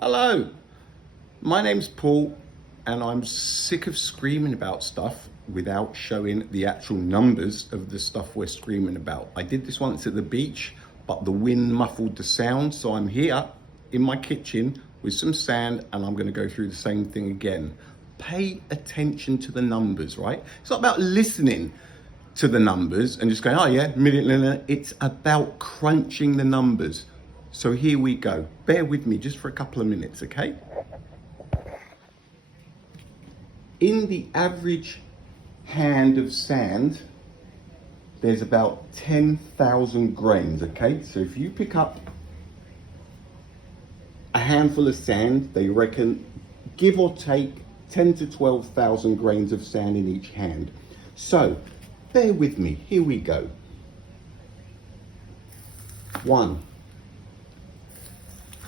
Hello, my name's Paul, and I'm sick of screaming about stuff without showing the actual numbers of the stuff we're screaming about. I did this once at the beach, but the wind muffled the sound, so I'm here in my kitchen with some sand, and I'm gonna go through the same thing again. Pay attention to the numbers, right? It's not about listening to the numbers and just going, oh yeah, million. It's about crunching the numbers. So here we go. Bear with me just for a couple of minutes, okay? In the average hand of sand, there's about 10,000 grains, okay? So if you pick up a handful of sand, they reckon, give or take, 10 to 12,000 grains of sand in each hand. So, bear with me, here we go. 1,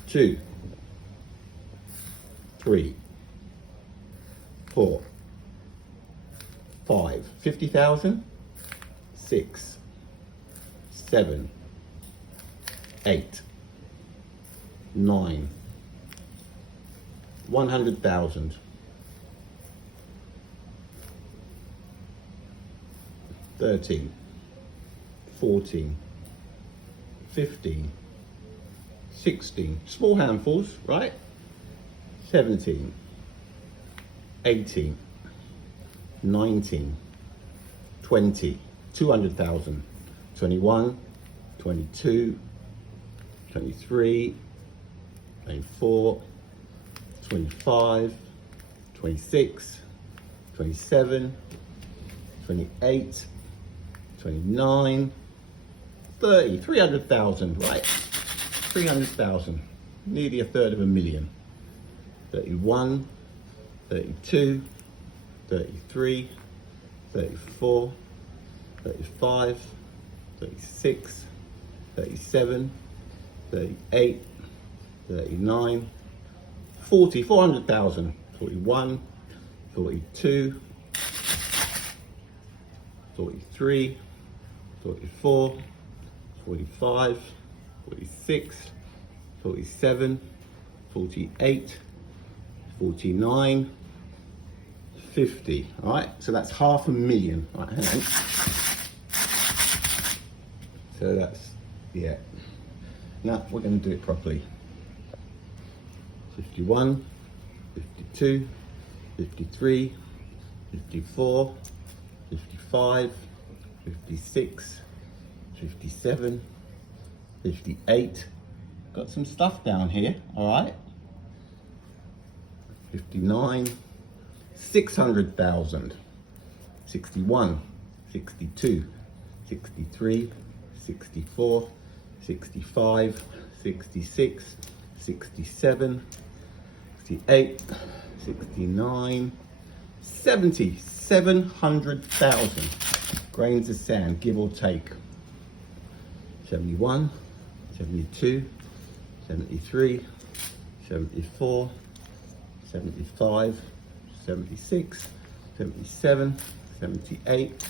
2, 3, 4, 5, 50,000, 6, 7, 8, 9, 100,000, 13, 14, 15, 16, small handfuls, right? 17, 18, 19, 20, 200,000, 21, 22, 23, 24, 25, 26, 27, 28, 29, 30, 300,000, right? 300,000, nearly a third of a million. 31, 32, 33, 34, 35, 36, 37, 38, 39, 40, 400,000, 41, 42, 43, 44, 45, 46, 47, 48, 49, 50. All right, so that's 500,000. All right, hang on. So that's, yeah. Now we're going to do it properly. 51, 52, 53, 54, 55, 56, 57, 58. Got some stuff down here, all right? 59, 600,000, 61, 62, 63, 64, 65, 66, 67, 68, 69, 70, 700,000 grains of sand, give or take. 71, 72, 73, 74, 75, 76, 77, 78,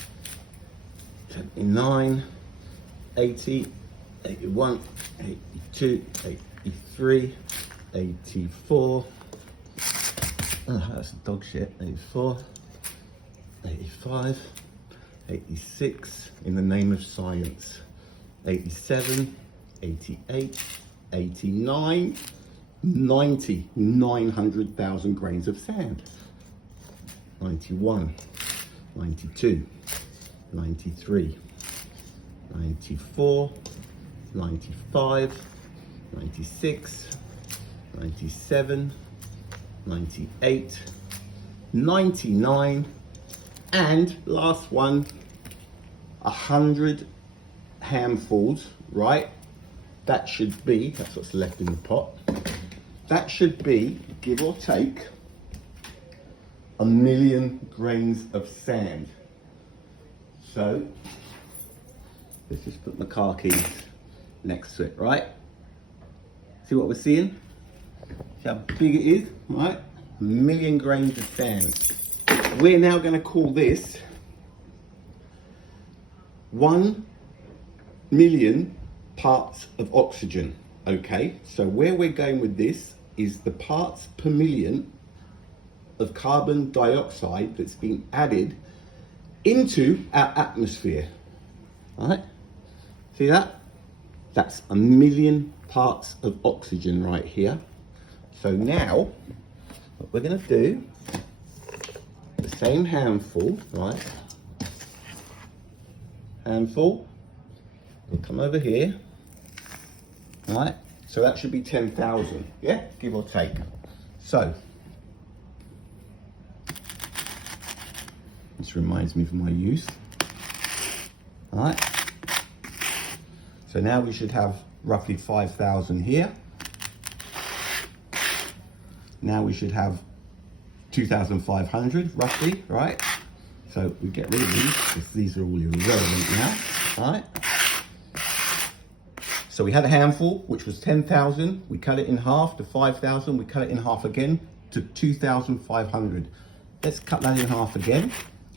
79, 80, 81, 82, 83, 84, oh, that's dog shit, 84, 85, 86, in the name of science, 87, 88, 89, 90, 900,000 grains of sand. 91, 92, 93, 94, 95, 96, 97, 98, 99, and last one, 100 handfuls, right? That should be, that's what's left in the pot. That should be, give or take, 1,000,000 grains of sand. So, let's just put my car keys next to it, right? See what we're seeing? See how big it is, right? 1,000,000 grains of sand. We're now going to call this 1,000,000 parts of oxygen. Okay, so where we're going with this is the parts per million of carbon dioxide that's been added into our atmosphere. All right? See that? That's 1,000,000 parts of oxygen right here. So now, what we're going to do, the same handful, right? Handful, we'll come over here, right? So that should be 10,000, yeah? Give or take. So, this reminds me of my youth, all right? So now we should have roughly 5,000 here. Now we should have 2,500 roughly, right? So we get rid of these because these are all irrelevant now, all right? So we had a handful, which was 10,000. We cut it in half to 5,000. We cut it in half again to 2,500. Let's cut that in half again,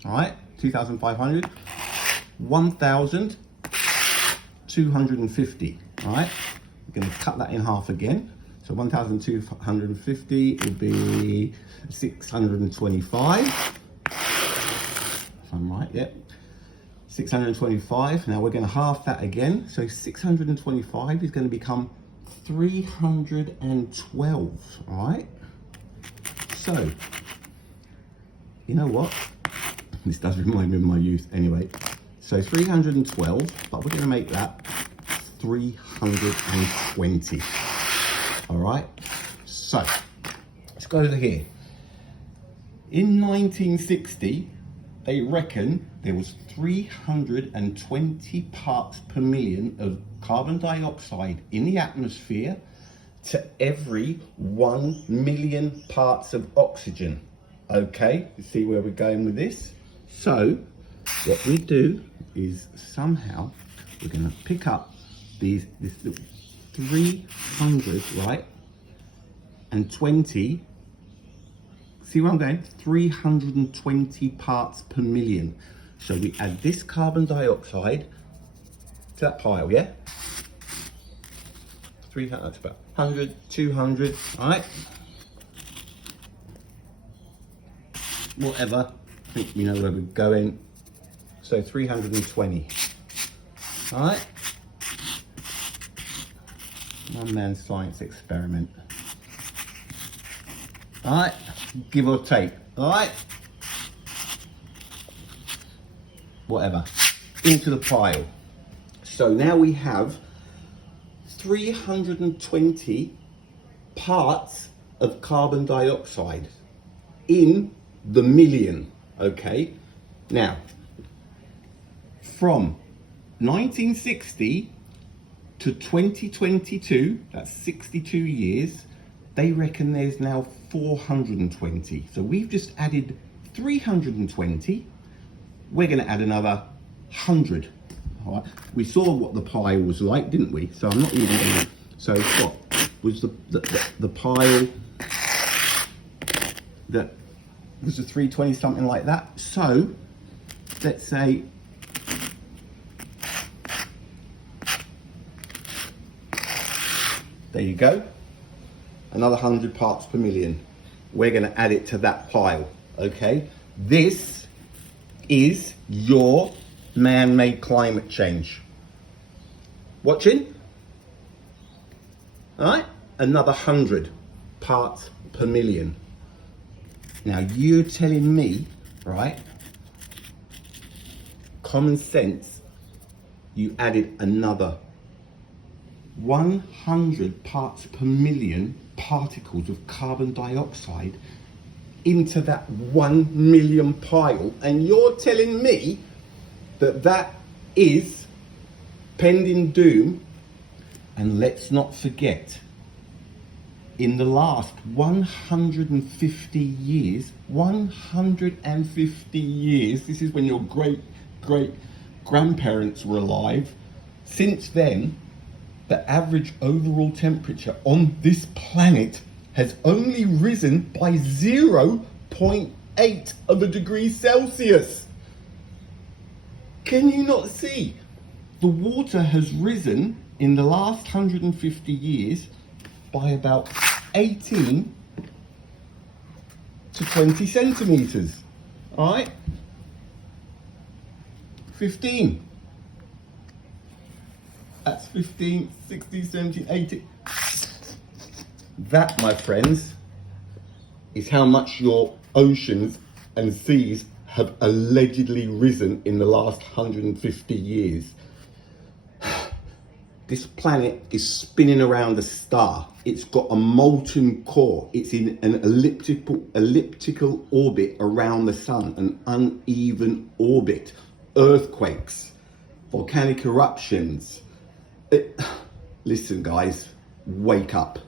all right? 2,500, 1,250, all right? We're gonna cut that in half again. So 1,250 would be 625. If I'm right, yep. 625. Now we're going to half that again. So 625 is going to become 312. All right. So, you know what? This does remind me of my youth anyway. So 312, but we're going to make that 320. All right, so let's go over here. In 1960, they reckon there was 320 parts per million of carbon dioxide in the atmosphere to every 1,000,000 parts of oxygen. Okay, you see where we're going with this? So what we do is somehow we're going to pick up this 300, right, and 20, see where I'm going? 320 parts per million. So we add this carbon dioxide to that pile, yeah? 300, that's about 100, 200, all right? Whatever, I think we know where we're going. So 320, all right? One man science experiment. All right, give or take. All right, whatever, into the pile. So now we have 320 parts of carbon dioxide in the million. Okay, now from 1960 to 2022, that's 62 years, they reckon there's now 420. So we've just added 320. We're going to add another 100. All right. We saw what the pile was like, didn't we? So I'm not even going to. So what was the pile that was the 320, something like that? So let's say there you go. Another 100 parts per million. We're going to add it to that pile, okay? This is your man-made climate change. Watching? All right? Another 100 parts per million. Now you're telling me, right? Common sense, you added another 100 parts per million particles of carbon dioxide into that 1,000,000 pile, and you're telling me that that is pending doom. And let's not forget, in the last 150 years, 150 years, this is when your great grandparents were alive, since then, the average overall temperature on this planet has only risen by 0.8 of a degree Celsius. Can you not see? The water has risen in the last 150 years by about 18 to 20 centimeters. All right? 15. That's 15, 16, 17, 18. That, my friends, is how much your oceans and seas have allegedly risen in the last 150 years. This planet is spinning around a star. It's got a molten core. It's in an elliptical orbit around the sun, an uneven orbit. Earthquakes, volcanic eruptions. Listen, guys, wake up.